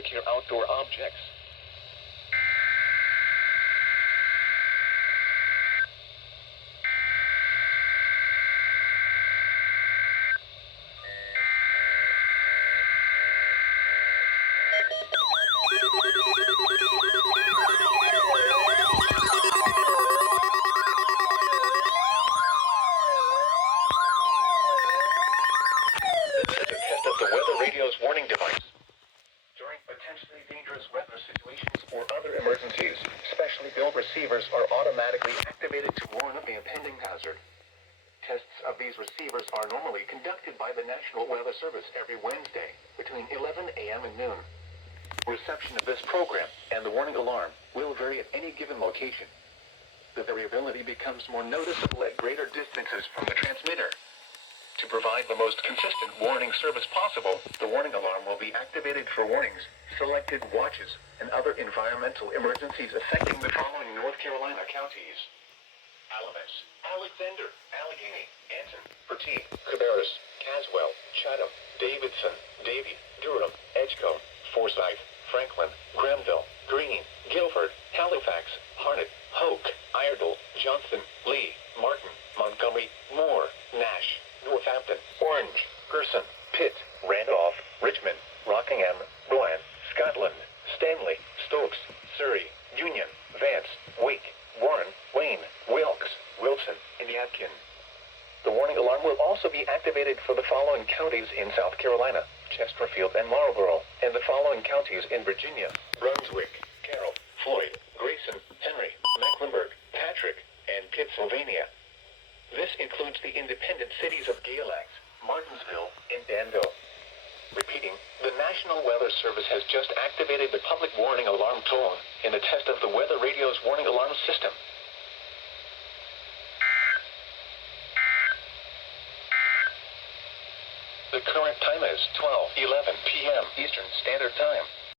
secure outdoor objects. The weather radio's warning device. During potentially dangerous weather situations or other emergencies, specially built receivers are automatically activated to warn of the impending hazard. Tests of these receivers are normally conducted by the National Weather Service every Wednesday between 11 a.m. and noon. Reception of this program and the warning alarm will vary at any given location. The variability becomes more noticeable at greater distances from the transmitter. To provide the most consistent warning service possible, the warning alarm will be activated for warnings, selected watches, and other environmental emergencies affecting the following North Carolina counties: Alamus, Alexander, Allegheny, Anson, Petite, Cabarrus, Caswell, Chatham, Davidson, Davie, Durham, Edgecombe, Forsyth, Franklin, Granville, Greene, Guilford, Halifax, Harnett, Hoke, Iredell, Johnston, Lee, Martin, Montgomery, Moore, Nash, Northampton, Orange, Gerson, Pitt, Randolph, Richmond, Rockingham, Rowan, Scotland, Stanley, Stokes, Surrey, Union, Vance, Wake, Warren, Wayne, Wilkes, Wilson, and Yadkin. The warning alarm will also be activated for the following counties in South Carolina: Chesterfield and Marlborough, and the following counties in Virginia: Brunswick, Carroll, Floyd, Grayson, Henry, Mecklenburg, Patrick, and Pittsylvania. This includes the independent cities of Galax, Martinsville, and Danville. Repeating, the National Weather Service has just activated the public warning alarm tone in the test of the weather radio's warning alarm system. The current time is 12:11 p.m. Eastern Standard Time.